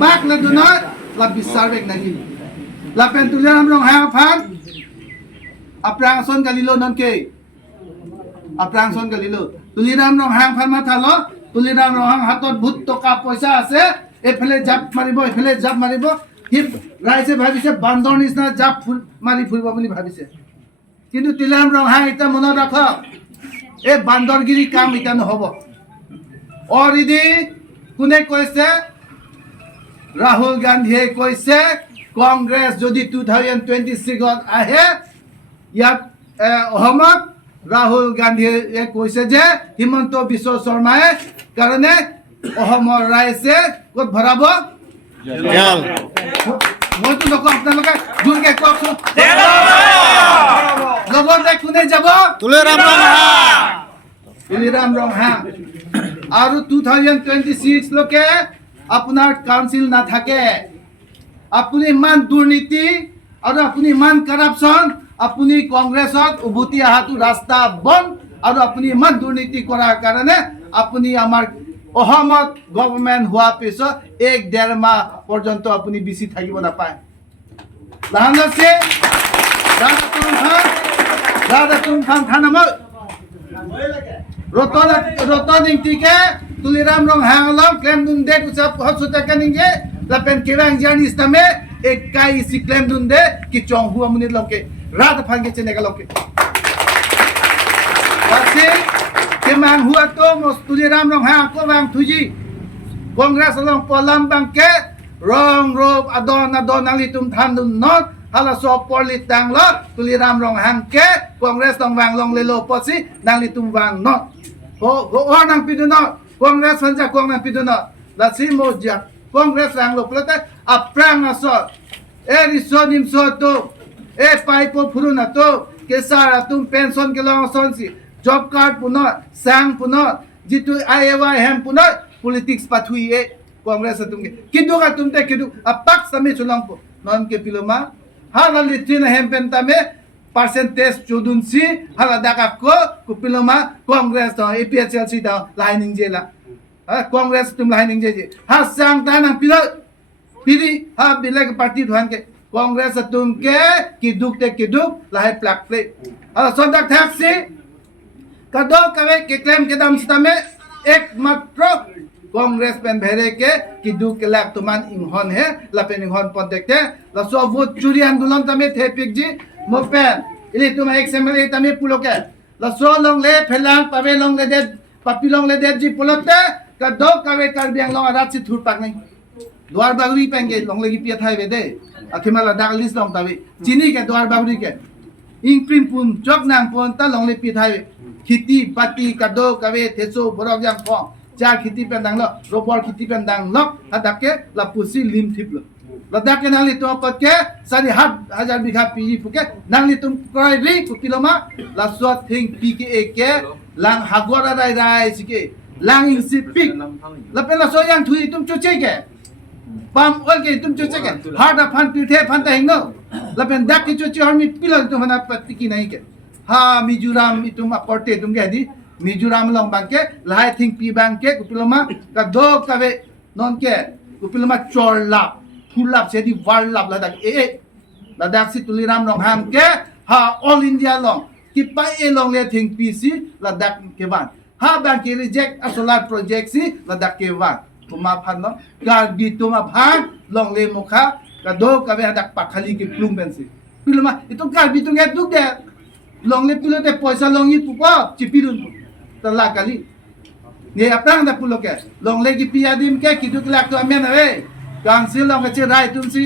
bác là tôi nói là bị sao việc này là pen tu làm rong hàng phan aprang son kalilo non ke aprang son kalilo tu làm rong hàng phan mà thà lo tu làm rong hàng hatot bhut to ka paisa ase e phele jab maribo e phele jab maribo hi raise bhabise bandor nisna jab mari phuribo boli bhabise কিন্তু তিলাম রং হ্যাঁ এটা মনে রাখো এ বান্দরগিরি কাম এটা নহব অরিদি কোনে কৈছে রাহুল গান্ধীয়ে কৈছে কংগ্রেস যদি 2026 আহে ইয়াত অসমত রাহুল গান্ধীয়ে কৈছে যে হিমন্ত বিশ্ব শৰ্মাই কাৰণে অসমৰ ৰাইজে ক'ত ভৰাব জেল মইতো নকওঁ আপোনালোকে জোৰকে কওকচোন লগতে কোনে যাব তুলিৰাম ৰংহা আৰু 2026 লৈকে আপোনাৰ কাউন্সিল নাথাকে আপুনি ইমান দুৰ্নীতি আৰু আপুনি ইমান কৰাপশ্যন আপুনি কংগ্ৰেছত উভতি অহাটো ৰাস্তা বন্ধ আৰু আপুনি ইমান দুৰ্নীতি কৰাৰ কাৰণে আপুনি আমাৰ অসমত গভৰ্ণমেণ্ট হোৱাৰ পিছত 1-1.5 মাহ পৰ্যন্ত আপুনি বিচি থাকিব নাপায় লাহানছে Rada tung khang thanamo roton ingtike tuliram rong hangalom klem dunde kusap hosuta kaninge lapen kirang janis tame ek kai si klem dunde ki chong huwa munit lomke rada phange chenega lomke pasi kemang huwa to mos tuliram rong hang ko bang thuji kongres long polam bangke rong rob adon alitum thandun not hala so porli tang lo tuliram rong hangke kongres tong wang long lelo posi nang litum wang no ho nang piduno kongres sanja kong nang piduno la si moja kongres lang lo plate aprang aso eri sonim so to e pai po phuruna to ke sara tum pension ke long son si job card puno sang puno jitu IAY hem puno politics pathui e kongres tumge kiduga tumte kidu apak sami chulang po non ke piloma hala litrina hempen tame percentage chudunsi hala dakap ko kupiloma congress to APHLC to lining jela ha congress tum lining je ha sang tanang pilo pidi ha bilag party dhuan ke congress tum ke kiduk lahai plak play hala sondak taxi kado kave ke claim ke dam stame ekmatro Congress पेन भेरे के कि दु के लाख तुमान इंहन है लापेन इंहन पॉन्टेक्टे ला सो vote चोरी आंदोलन तमे थे पिक जी मोपेन इले तुम एक्सएमएलए तमे पुलोके ला सो लोंग ले फेलांग पावे लोंग ले दे पापी लोंग ले दे जी पुलोते का दो कावे कर बियांग लोंग रात से थुर पाक नहीं द्वार बागरी पेंगे लोंग ले की पिया थाई वेदे अखिमाला डागलिस लोंग तावे चीनी के द्वार बागरी के इंक्रीम पुन चोक नांग पुन ता लोंग ले पी थाई खिती पाती का दो कावे थेसो बरोग yang phong cha khiti pendang lo robor khiti pendang lo adake la pusi lim thip lo ladak ke nangli to patke sari hat hajar bigha pi puke nangli tum krai ri kupiloma la so thing pi ke eke lang hagora rai sike lang in sipik la pela so yang thui tum chuche ke pam ol ke tum chuche ke hada phan pi the phan ta hingno la pen dak ke chuche har mi pilal tum hana patiki nahi ke ha mijuram itum aporte tum ke di Mizoram लोंग बांके लाई थिंग पी बांके कुपिलमा का दो कवे नॉन के कुपिलमा चोरलाप फुलाप से दी वारलाप लदाक लदाक सी तुलिराम लोंग हम के हा ऑल इंडिया लोंग कि पाए लोंग ले थिंग पी सी लदाक के बान हा बांके रिजेक्ट असोलार प्रोजेक्ट सी लदाक के बान तुमा फान लो कार बी तुमा फान लोंग ले मुखा का दो कवे हदाक पाखली के प्लुम बेंसी पिलमा इतो कार बी तुंगे दुक दे लोंग ले पिलो ते पैसा लोंग yi pupa चिपिरुन तला कली ने अपना दा पुलो के लोंग ले की पिया दिम के किदुक लाक तो अमेन वे कांसिल लोंग के राय तुमसी